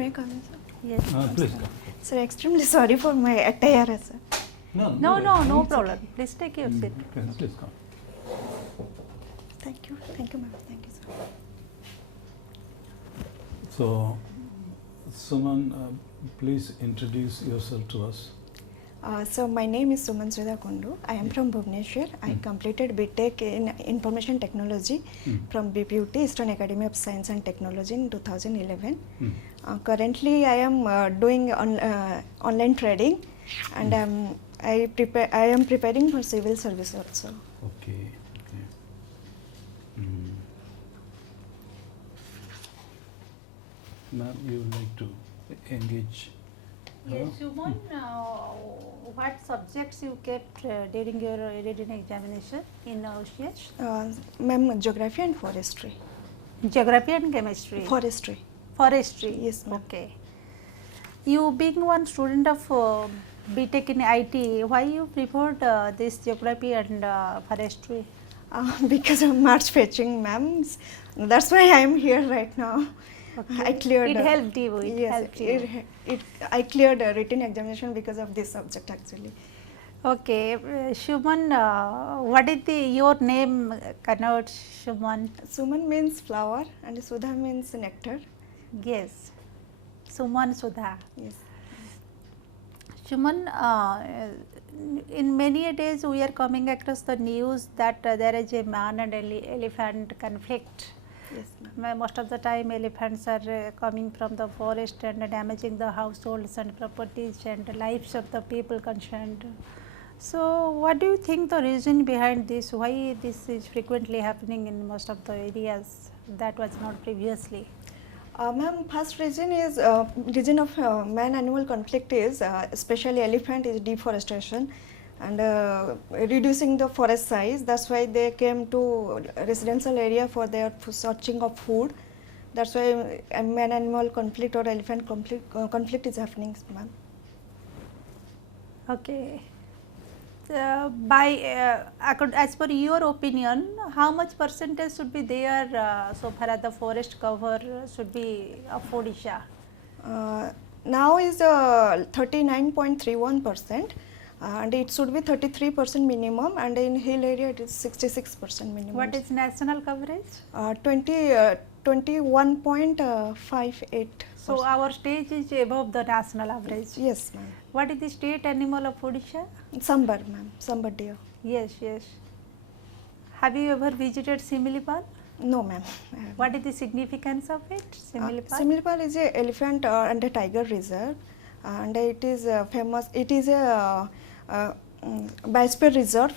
May I come in, sir? Yes. Please come. Sir, extremely sorry for my attire, sir. No problem. Please take your seat. Please come. Thank you, ma'am. Thank you, sir. So, Suman, please introduce yourself to us. So my name is Suman Sudha Kundu. I am from Bhubaneswar. I completed BTech in Information Technology from BPUT, Eastern Academy of Science and Technology in 2011. Currently, I am doing online trading, and I am preparing for civil service also. Okay. Ma'am, you would like to engage? Yes, Suman, what subjects you kept during your written examination in OCS? Ma'am, geography and forestry. Geography and chemistry. Forestry. Forestry. Yes, ma'am. Okay. You being one student of BTech in IT, why you preferred this geography and forestry? Because of marks fetching, ma'am. That's why I am here right now. Okay. I cleared. It helped you. It yes, helped you. I cleared a written examination because of this subject actually. Okay, Shuman, what is your name connotes, Shuman? Suman means flower and Sudha means nectar. Yes, Suman Sudha. Yes. Shuman, in many days we are coming across the news that there is a man and elephant conflict. Yes, ma'am. Most of the time elephants are coming from the forest and damaging the households and properties and the lives of the people concerned. So, what do you think the reason behind this? Why this is frequently happening in most of the areas that was not previously? Ma'am, first reason is reason of man-animal conflict is especially elephant is deforestation and reducing the forest size. That's why they came to residential area for their searching of food. That's why man-animal conflict or elephant conflict is happening, ma'am. Okay. As per your opinion, how much percentage should be there so far as the forest cover should be of Odisha? Now is 39.31%. And it should be 33% minimum, and in hill area it is 66% minimum. What is national coverage? 21.58%. So our state is above the national average. Yes, ma'am. What is the state animal of Odisha? Sambar, ma'am. Sambar deer. Yes, yes. Have you ever visited Similipal? No, ma'am. What is the significance of it, Similipal? Similipal is a elephant and a tiger reserve, and it is famous. It is a biosphere reserve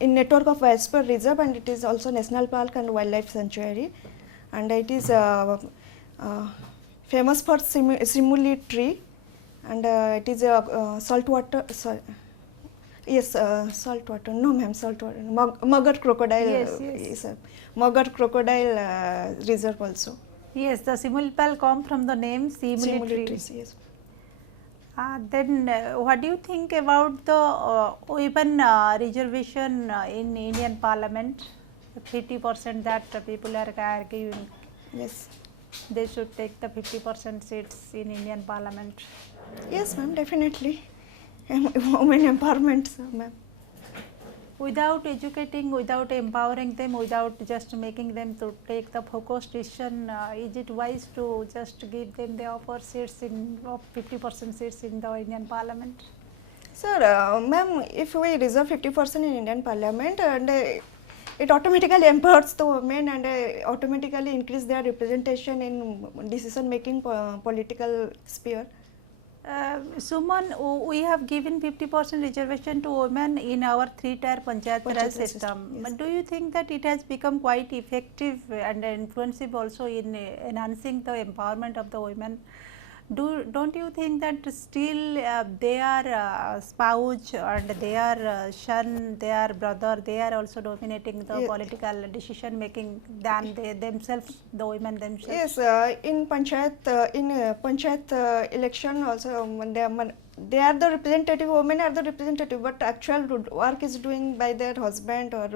in network of biosphere reserve, and it is also national park and wildlife sanctuary, and it is famous for simuli tree, and it is a saltwater. Saltwater. No, ma'am, saltwater. Magar crocodile. Yes, yes. Is a Magar crocodile reserve also. Yes, the Similipal come from the name simuli tree. Yes. Then what do you think about the women reservation in Indian Parliament? 50% that people are arguing. Yes. They should take the 50% seats in Indian Parliament. Yes, ma'am, definitely. Women empowerment, ma'am. Without educating, without empowering them, without just making them to take the focused decision, is it wise to just give them the upper seats in 50% seats in the Indian Parliament? Sir, ma'am, if we reserve 50% in Indian Parliament, and it automatically empowers the women and automatically increase their representation in decision making political sphere. Suman, we have given 50% reservation to women in our 3-tier Panchayat Raj system. Yes. But do you think that it has become quite effective and influensive also in enhancing the empowerment of the women? Don't you think that still their spouse and their son, their brother, they are also dominating the political decision making than they themselves, the women themselves? Yes, in Panchayat election also when they are the representative, women are the representative, but actual work is doing by their husband or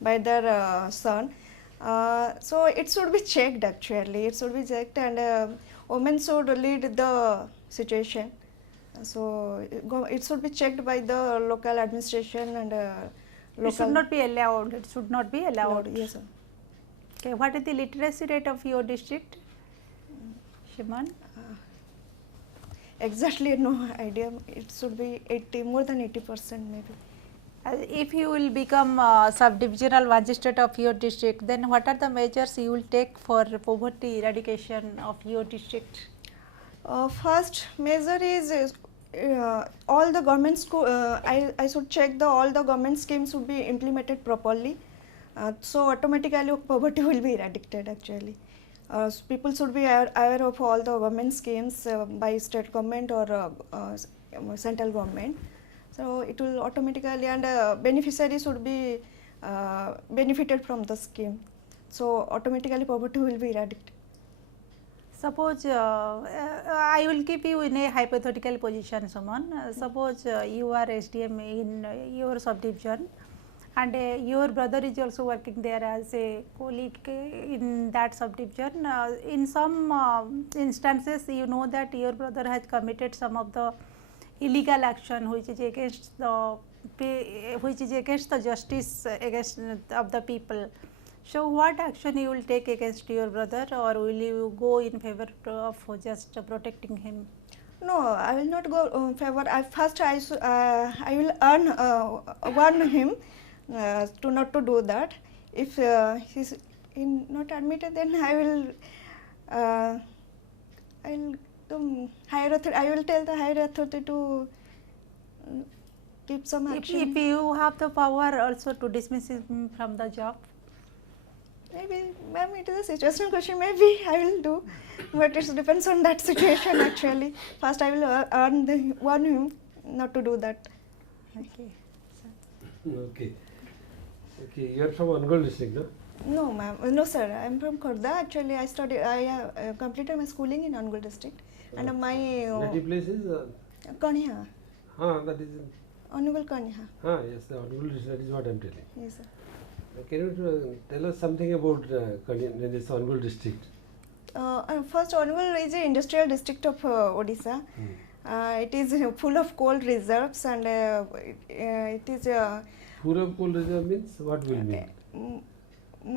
by their son. So it should be checked actually, it should be checked, and women should lead the situation. So it should be checked by the local administration and local. It should not be allowed. It should not be allowed. Yes, sir. Okay. What is the literacy rate of your district, Shimon? Exactly, no idea. It should be 80, more than 80% maybe. If you will become sub-divisional magistrate of your district, then what are the measures you will take for poverty eradication of your district? First measure is all the government school. I should check all the government schemes should be implemented properly. So automatically poverty will be eradicated actually. So people should be aware of all the government schemes by state government or central government. So it will automatically, and beneficiaries should be benefited from the scheme. So automatically poverty will be eradicated. Suppose I will keep you in a hypothetical position, Suman. Suppose you are SDM in your subdivision, and your brother is also working there as a colleague in that subdivision. In some instances, you know that your brother has committed some of the illegal action which is against the justice against of the people. So what action you will take against your brother, or will you go in favor of just protecting him? No, I will not go in favor. First, I will warn him to not to do that. If he's not admitted, then I will I will tell the higher authority to keep some action. If you have the power also to dismiss him from the job. Maybe, ma'am, it is a situational question. Maybe I will do, but it depends on that situation actually. First, I will warn him not to do that. Okay. Okay. Okay, you are from Angul district, no? No, ma'am. No, sir. I am from Khordha. Actually, I completed my schooling in Angul district, and my Native place is? Kaniha, That is. Honorable Kaniha. Yes, the Angul district. That is what I am telling. Yes, sir. Can you tell us something about this Angul district? First, Angul is an industrial district of Odisha. It is full of coal reserves, and it is Full of coal reserve means what will mean?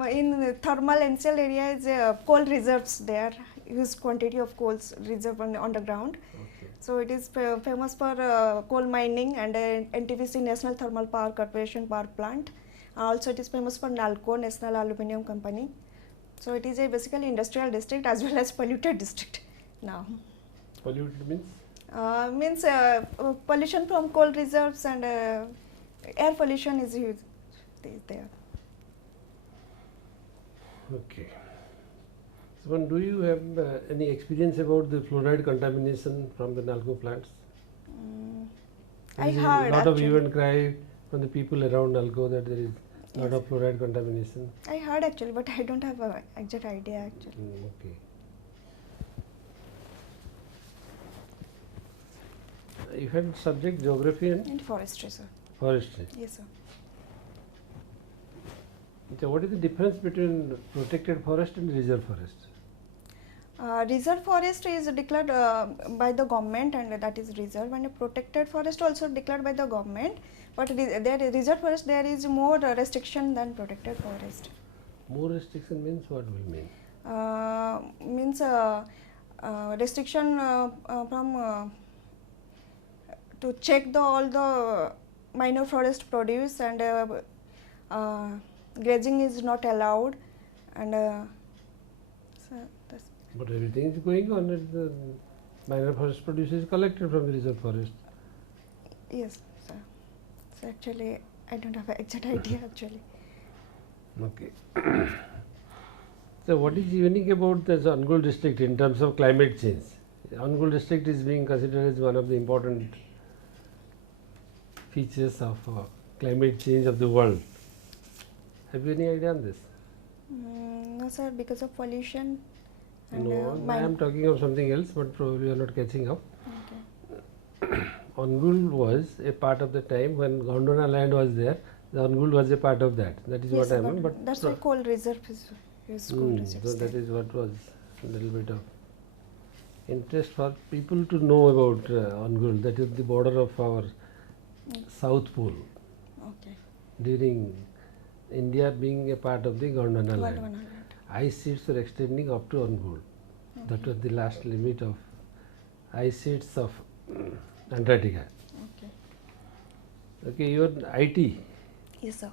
in thermal NCL area is coal reserves there, huge quantity of coals reserved on the ground. Okay. So it is famous for coal mining and NTPC National Thermal Power Corporation power plant. Also it is famous for NALCO, National Aluminium Company. So it is a basically industrial district as well as polluted district now. Polluted means? Means pollution from coal reserves and air pollution is huge there. Okay. So, do you have any experience about the fluoride contamination from the NALCO plants? I There is heard a lot of actually. hue and cry from the people around NALCO that there is a lot of fluoride contamination. I heard actually, but I don't have an exact idea actually. Okay. You had subject geography and And forestry, sir. forestry. Yes, sir. So what is the difference between protected forest and reserve forest? Reserve forest is declared by the government, and that is reserve, and a protected forest also declared by the government. But there is reserve forest, there is more restriction than protected forest. More restriction means what will mean? Means restriction from to check all the minor forest produce, and grazing is not allowed, and so that's But everything is going on. The minor forest produce is collected from the reserve forest. yes, sir. So actually, I don't have an exact idea actually. Okay. So what is unique about this Angul district in terms of climate change? Angul district is being considered as one of the important features of climate change of the world. Have you any idea on this? No, sir, because of pollution. And, No, I am talking of something else, but probably you are not catching up. Okay. Angul was a part of the time when Gondwana land was there. The Angul was a part of that. That is Yes, what sir, I mean. But that's why coal reserve is coal so reserves. that there. is what was a little bit of interest for people to know about Angul, that is the border of our South Pole, Okay. during India being a part of the Gondwana land. Gondwana land. Ice sheets were extending up to Angul. That was the last limit of ice sheets of Antarctica. Okay. Okay, your IT. Yes, sir.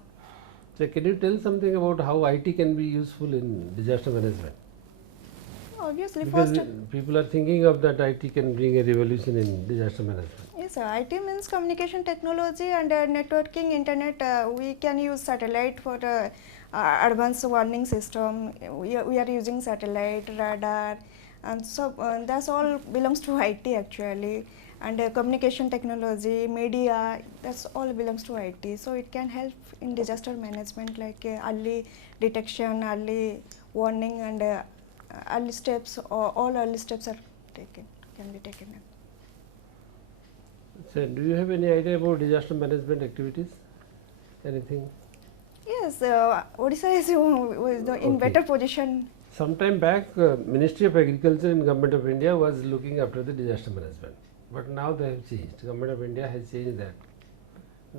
So, can you tell something about how IT can be useful in disaster management? Obviously, Because first. people are thinking of that IT can bring a revolution in disaster management. Yes, sir. IT means communication technology and networking, internet. We can use satellite for advanced warning system. We are using satellite, radar, and so that's all belongs to IT actually. And communication technology, media, that's all belongs to IT. So it can help in disaster management, like early detection, early warning, and early steps. All early steps are taken, can be taken. So, do you have any idea about disaster management activities? Anything? Yes, Odisha is in Okay. better position. Sometime back, Ministry of Agriculture in Government of India was looking after the disaster management. But now they have changed. Government of India has changed that.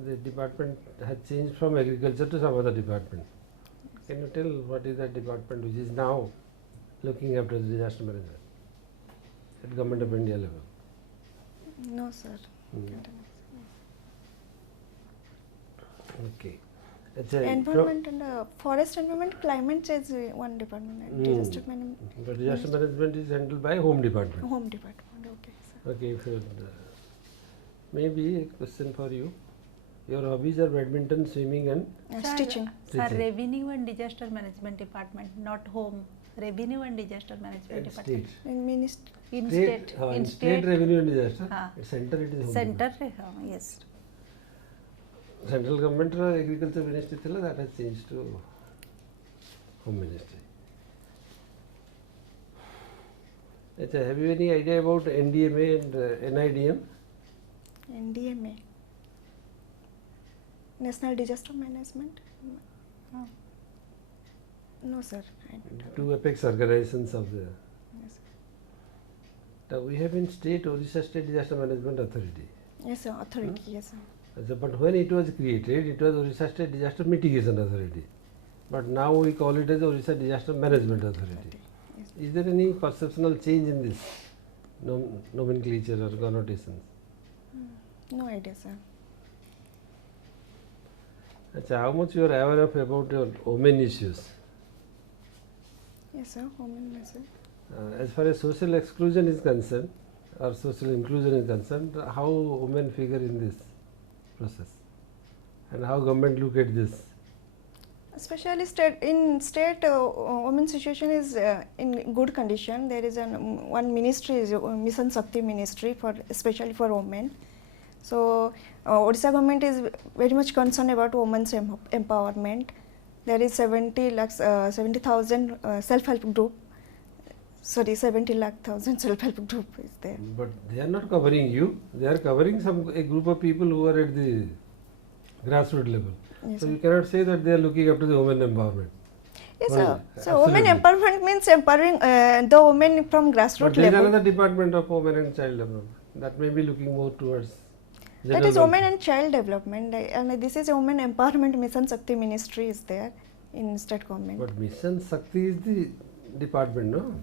The department has changed from agriculture to some other department. Can you tell what is that department which is now looking after the disaster management at Government of India level? No, sir. Okay. It's a Environment and forest environment, climate change one department. And disaster management, The disaster management is handled by Home Department. home department. Okay, sir. Okay, so maybe a question for you. Your hobbies are badminton, swimming, and Stitching. Sir, Stitching. Revenue and Disaster Management Department, not home. Revenue and Disaster Management Department. state. In ministry. In state, in state revenue and disaster. हाँ. Center it is Home center, Department. yes. Central government agriculture ministry thila, that has changed to Home Ministry. Achha, have you any idea about NDMA and NIDM? NDMA. National Disaster Management. Oh. No, sir. I don't have. Two apex organizations of the. Yes, Now we have in state Odisha State Disaster Management Authority. yes, sir. Authority. Yes, sir. But when it was created, it was Odisha State Disaster Mitigation Authority. But now we call it as Odisha Disaster Management Authority. Yes. Is there any perceptual change in this nomenclature or connotations? No idea, sir. Achha, how much you are aware of about your women issues? Yes, sir. Home and message. As far as social exclusion is concerned or social inclusion is concerned, how women figure in this process and how government look at this? Especially in state, women's situation is in good condition. There is one ministry, is Mission Shakti ministry for especially for women. So Odisha government is very much concerned about women's empowerment. There is 70,000 self-help group. Sorry, 70 lakh thousand self-help group is there. But they are not covering you. They are covering a group of people who are at the grassroots level. Yes, So sir. you cannot say that they are looking after the women empowerment. Yes, Well, sir. So women absolutely. empowerment means empowering the women from But grassroots there is level. another department of women and child development that may be looking more towards. That general is women welfare. and child development, and this is women empowerment mission Shakti ministry is there in state government. But Mission Shakti is the department, no?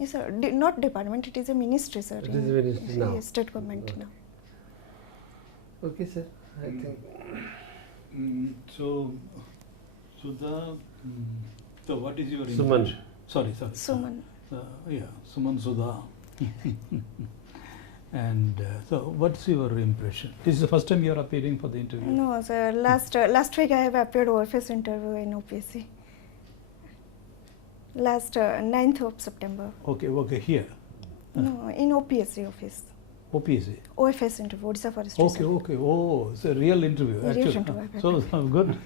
Yes, sir. Not department, it is a ministry, sir. It is a ministry now. Yes, state government Okay. now. Okay, sir. I think. So, Sudha, so what is your Suman. impression? Sorry. Suman. Yeah, Suman Sudha. And so, what's your impression? This is the first time you are appearing for the interview. No, sir. Last week I have appeared OFS interview in OPSC. Last 9th of September. Okay, here. No, in OPSC office. OPSC. OFS interview, Odisha Forest Okay. Reserve. Oh, it's a real interview. Real Actually. interview, So good.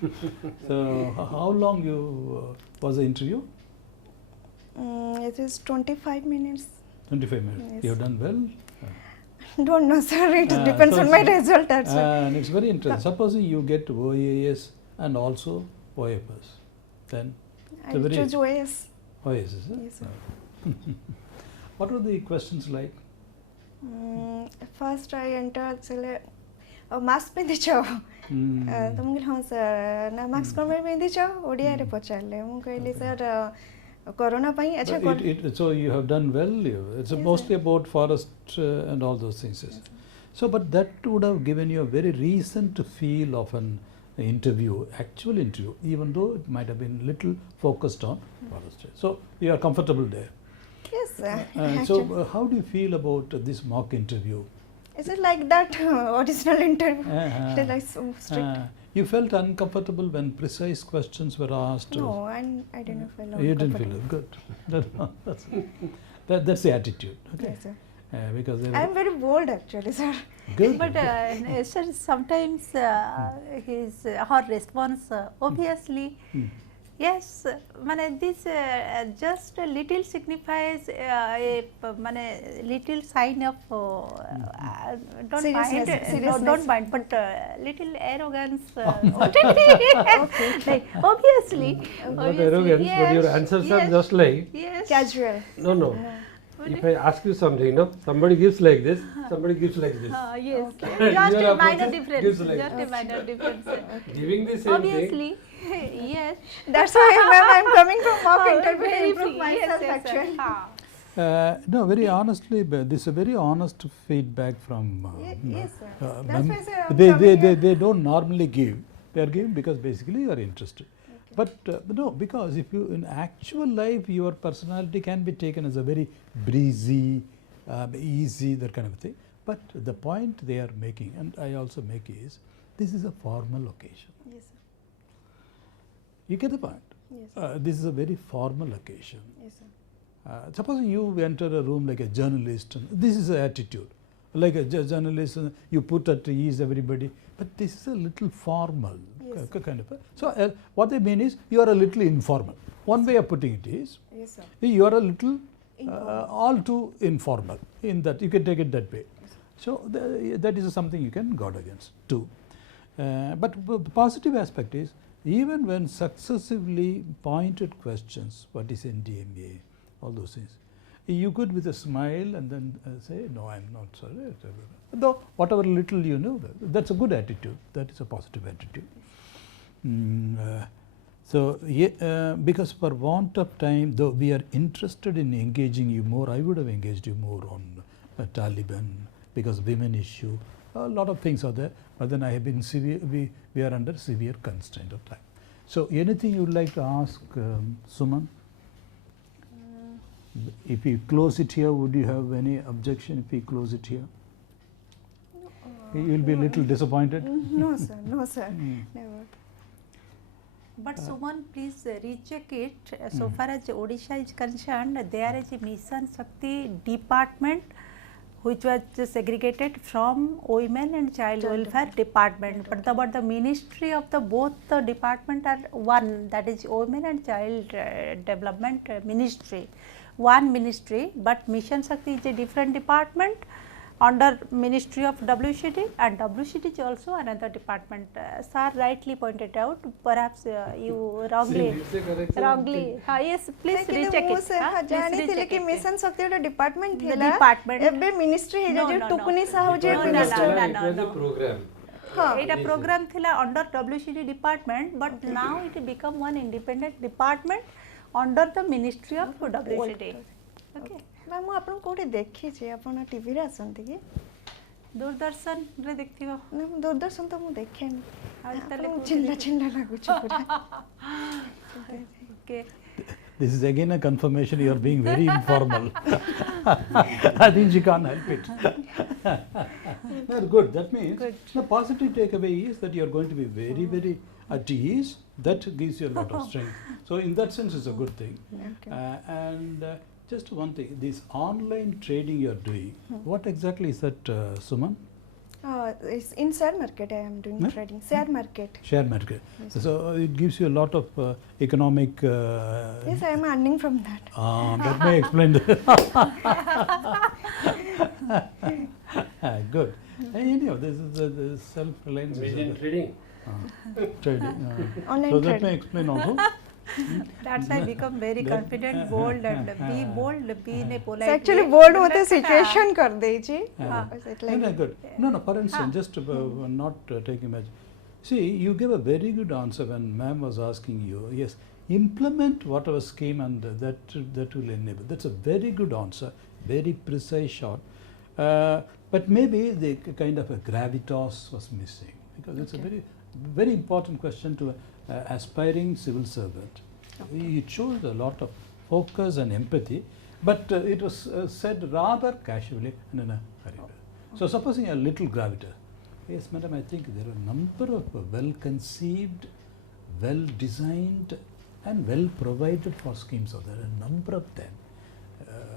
So how long you was the interview? It is 25 minutes. 25 minutes. Yes. You have done well. Don't know, sir. It Ah, depends so on my it's- result. That's why. And it's very interesting. Supposing you get OAS and also OFS, then I very- choose OAS. OAS is it? Yes, sir. What were the questions like? First I entered mask ପିନ୍ଧିଛ ତ ମୁଁ କହିଲି ହଁ sir ନା mask କ'ଣ ପାଇଁ ପିନ୍ଧିଛ ଓଡ଼ିଆରେ ପଚାରିଲେ ମୁଁ କହିଲି ସାର୍ କରୋନା ପାଇଁ ଆଚ୍ଛା So you have done well. It's mostly about forest and all those things. Yes. So, but that would have given you a very recent feel of an interview, actual interview, even though it might have been little focused on forest. So you are comfortable there. yes So actually. how do you feel about this mock interview? Is it like that original interview? It is like so strict. You felt uncomfortable when precise questions were asked? No, I didn't feel You didn't feel uncomfortable. it. Good. That's the attitude. Okay. Yes, sir. Because they I am very bold actually, sir. good. But sir, sometimes her response obviously yes, mane this just a little signifies a mane little sign of don't Seriousness, mind, no, seriousness. don't mind, but little arrogance. Like, obviously, Not arrogance, but your answers are just like, yes, Casual. no. If I ask you something, no, somebody gives like this, somebody gives like this. yes, Your just a minor approach difference, gives like just a minor difference. Giving the same Obviously, yes. That's why ma'am, I'm coming from mock interview to Very improve free, myself yes, actually. No, very honestly, this is a very honest feedback from. Yes, sir. That's ma'am. why, sir, I'm coming here. They don't normally give. They are giving because basically you are interested. But no, because if you in actual life your personality can be taken as a very breezy, easy, that kind of thing. But the point they are making, and I also make, is this is a formal occasion. Yes, sir. You get the point. Yes, This is a very formal occasion. yes, sir. Suppose you enter a room like a journalist, and this is the attitude. Like a journalist, you put at ease everybody, but this is a little formal Yes, kind of. So what they mean is you are a little informal. One way of putting it is Yes, sir. you are a little Informal. all too informal. In that you can take it that way. So that is something you can guard against too. But the positive aspect is even when successively pointed questions, what is NDMA, all those things, you could with a smile and then say, no, I am not sorry. Though whatever little you know, that's a good attitude. That is a positive attitude. So because for want of time, though we are interested in engaging you more, I would have engaged you more on Taliban, because women issue, a lot of things are there, but then I have been severe, we are under severe constraint of time. So anything you would like to ask Suman? If we close it here, would you have any objection if we close it here? You will be a little disappointed. No, sir. No, sir. Never. But Suman, please recheck it. So far as Odisha is concerned, there is a Mission Shakti department which was segregated from Women and Child Welfare Department. But the ministry of the both the department are one, that is Women and Child Development Ministry. One ministry, but Mission Shakti is a different department under Ministry of WCD, and WCD is also another department. Sir rightly pointed out, perhaps you wrongly, yes, please recheck it. ଜାଣିଥିଲି କି mission ଶକ୍ତି ଗୋଟେ department The ଥିଲା department. ଏବେ ministry No, ହେଇଯାଉଛି no, Tukuni Sahu ଯେ No, no, minister no, It was a program. It a program thila under WCD department, but now it become one independent department under the Ministry of WCD. Okay. Ma'am ମୁଁ ଆପଣଙ୍କୁ କୋଉଠି ଦେଖିଛି ଆପଣ ଟିଭିରେ ଆସନ୍ତି କି दूरदर्शन रे देखथिबो ନା ମୁଁ ଦୂରଦର୍ଶନ ତ ମୁଁ ଦେଖେନି ଆଉ ତାହେଲେ ଆପଣଙ୍କୁ ଚିଲ୍ଲା ଚିଲ୍ଲା ଲାଗୁଛି ପୁରା okay. This is again a confirmation you are being very informal. I think she can't help it. That's good. That means Good. the positive takeaway is that you are going to be very, very at ease. That gives you a lot of strength. So in that sense, it's a good thing. Okay. And just one thing, this online trading you are doing, what exactly is that, Suman? It's in share market I am doing Huh? trading. Share market. Share market. Yes. So it gives you a lot of economic. Yes, I am earning from that. That may explain. Good. Anyhow, this is the self-reliance. Made in trading. Trading. Online So that trading. may explain also. That's why become very confident, bold, and be bold, be in a polite So actually way. bold But होते like, situation कर दे जी. Yeah. Is it No, like no, good. No, for instance, just not taking much. See, you gave a very good answer when ma'am was asking you. Yes, implement whatever scheme, and that will enable. That's a very good answer, very precise shot. But maybe the kind of a gravitas was missing, because it's a very important question to an aspiring civil servant. It shows a lot of focus and empathy, but it was said rather casually and in a hurry. So supposing a little gravitas. Yes, madam, I think there are a number of well-conceived, well-designed and well-provided for schemes out there, a number of them.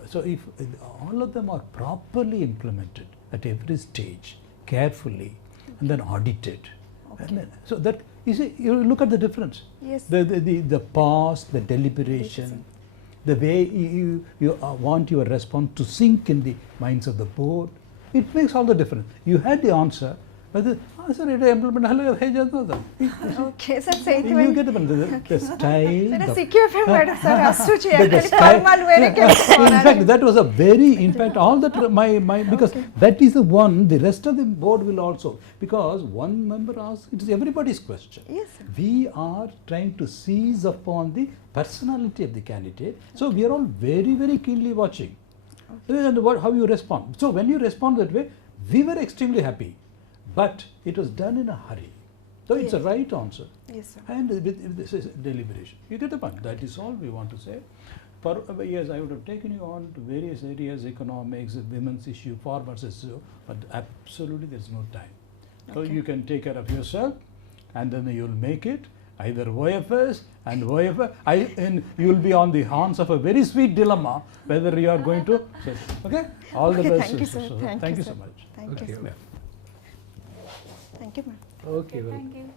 So if all of them are properly implemented at every stage, carefully, and then audited, and then, so that, you see, you look at the difference. Yes. The pause, the deliberation, the way you want your response to sink in the minds of the board, it makes all the difference. You had the answer, but the answer it implement Okay, sir, say it you when. get the style. Sir, the- CQF madam, sir, astuchi the actually style- formal way ke In fact, that was a very, in fact, all that my because that is the one, the rest of the board will also, because one member asked, it is everybody's question. Yes, sir. We are trying to seize upon the personality of the candidate, so we are all very keenly watching. And how you respond. So when you respond that way, we were extremely happy, but it was done in a hurry. So it's a right answer. Yes, sir. And with this is deliberation. You get the point. That is all we want to say. For yes, I would have taken you on to various areas, economics, women's issue, farmers issue, but absolutely there's no time. So you can take care of yourself, and then you'll make it. Either OFS and OFS, and you will be on the horns of a very sweet dilemma whether you are going to. Okay, all the Okay, best. thank you, sir. So Thank thank you, you so sir. much. Thank you, Okay, sir. Yeah. Thank you, ma'am. Okay, well. Thank you.